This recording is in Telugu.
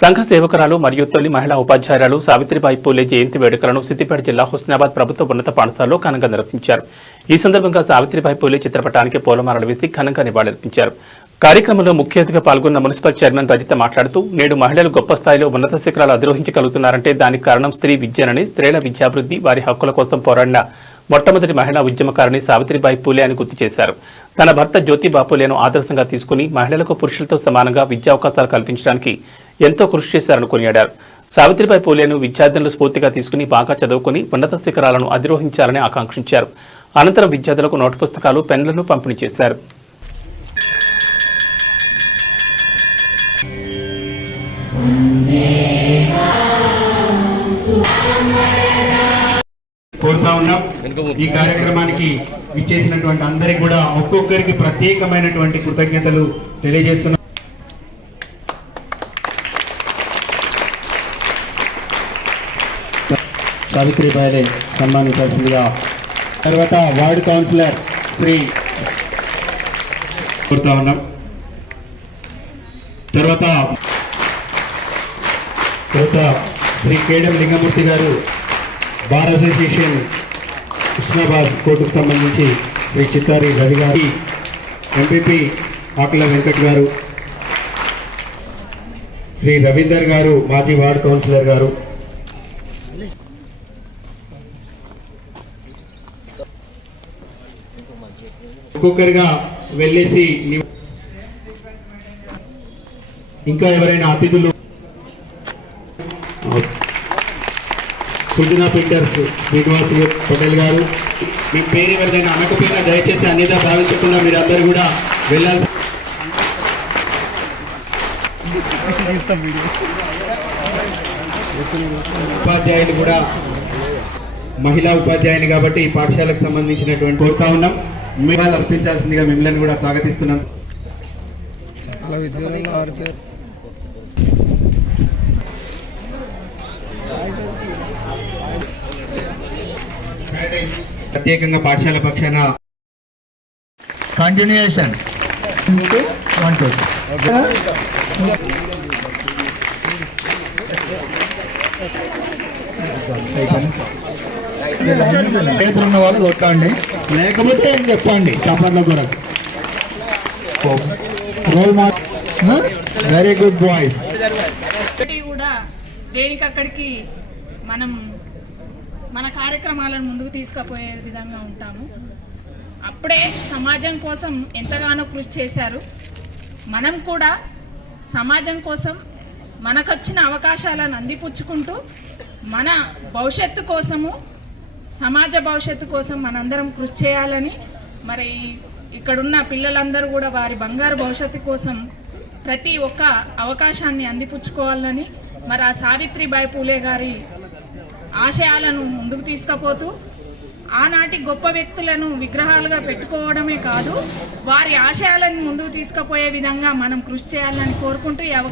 సంఘ సేవకురాలు మరియు తొలి మహిళా ఉపాధ్యాయురాలు సావిత్రిబాయి పూలే జయంతి వేడుకలను సిద్దిపేట జిల్లా హుస్నాబాద్ ప్రభుత్వ ఉన్నత పాఠశాలలో ఘనంగా నిర్వహించారు. ఈ సందర్భంగా సావిత్రిబాయి పూలే చిత్రపటానికి పూలమాలలు వేసి ఘనంగా నివాళులర్పించారు. కార్యక్రమంలో ముఖ్య అతిథిగా పాల్గొన్న మున్సిపల్ చైర్మన్ రజిత మాట్లాడుతూ, నేడు మహిళలు గొప్ప స్థాయిలో ఉన్నత శిఖరాలు అధిరోహించగలుగుతున్నారంటే దానికి కారణం స్త్రీ విద్యనని, స్త్రీల విద్యాభివృద్ధి, వారి హక్కుల కోసం పోరాడిన మొట్టమొదటి మహిళా ఉద్యమకారిణి సావిత్రిబాయి పూలే అని గుర్తు చేశారు. తన భర్త జ్యోతిబా పూలేను ఆదర్శంగా తీసుకుని మహిళలకు పురుషులతో సమానంగా విద్యావకాశాలు కల్పించడానికి ఎంతో కృషి చేశారని కొనియాడారు. సావిత్రిబాయి పూలేను విద్యార్థులను స్ఫూర్తిగా తీసుకుని బాగా చదువుకుని ఉన్నత శిఖరాలను అధిరోహించాలని ఆకాంక్షించారు. అనంతరం విద్యార్థులకు నోటు పుస్తకాలు, పెన్నులను పంపిణీ చేశారు. కోరుతా ఉన్నాం. ఈ కార్యక్రమానికి ఇచ్చేసినటువంటి అందరికి కూడా ఒక్కొక్కరికి ప్రత్యేకమైనటువంటి కృతజ్ఞతలు తెలియజేస్తున్నాం. సావిత్రిబాయిని సన్మానించాల్సిందిగా తర్వాత వార్డు కౌన్సిలర్ శ్రీ కోరుతా ఉన్నాం. తర్వాత శ్రీ కేడం లింగమూర్తి గారు, బార్ అసోసియేషన్ హుస్నాబాద్ కోర్టుకు సంబంధించి శ్రీ చిత్తారి రవి గారి, ఎంపీపీ ఆకుల వెంకట్ గారు, శ్రీ రవీందర్ గారు, మాజీ వార్డు కౌన్సిలర్ గారు, ఒక్కొక్కరిగా వెళ్ళేసి ఇంకా ఎవరైనా అతిథులు సుజనా పిక్చర్స్ శ్రీనివాస్ పటేల్ గారు, మీ పేరు ఎవరిదైనా అనకపోయినా దయచేసి అన్నిదా భావించకుండా మీరు అందరూ కూడా వెళ్ళాల్సి. ఉపాధ్యాయులు కూడా మహిళా ఉపాధ్యాయుని కాబట్టి ఈ పాఠశాలకు సంబంధించినటువంటి కోరుతా ఉన్నాం. మీరు అర్పించాల్సిందిగా మిమ్మల్ని కూడా స్వాగతిస్తున్నాం. ప్రత్యేకంగా పాఠశాల పక్షాన కంటిన్యూషన్ చేతులున్న వాళ్ళు కొట్టండి, లేకపోతే ఏం చెప్పండి. చప్పట్ల కూడా role model, very good boys. కూడా దేనికక్కడికి మనం మన కార్యక్రమాలను ముందుకు తీసుకుపోయే విధంగా ఉంటాము. అప్పుడే సమాజం కోసం ఎంతగానో కృషి చేశారు. మనం కూడా సమాజం కోసం మనకొచ్చిన అవకాశాలను అందిపుచ్చుకుంటూ మన భవిష్యత్తు కోసము, సమాజ భవిష్యత్తు కోసం మనందరం కృషి చేయాలని, మరి ఇక్కడున్న పిల్లలందరూ కూడా వారి బంగారు భవిష్యత్తు కోసం ప్రతి ఒక్క అవకాశాన్ని అందిపుచ్చుకోవాలని, మరి ఆ సావిత్రిబాయి పూలే గారి ఆశయాలను ముందుకు తీసుకుపోతూ ఆనాటి గొప్ప వ్యక్తులను విగ్రహాలుగా పెట్టుకోవడమే కాదు, వారి ఆశయాలను ముందుకు తీసుకుపోయే విధంగా మనం కృషి చేయాలని కోరుకుంటూ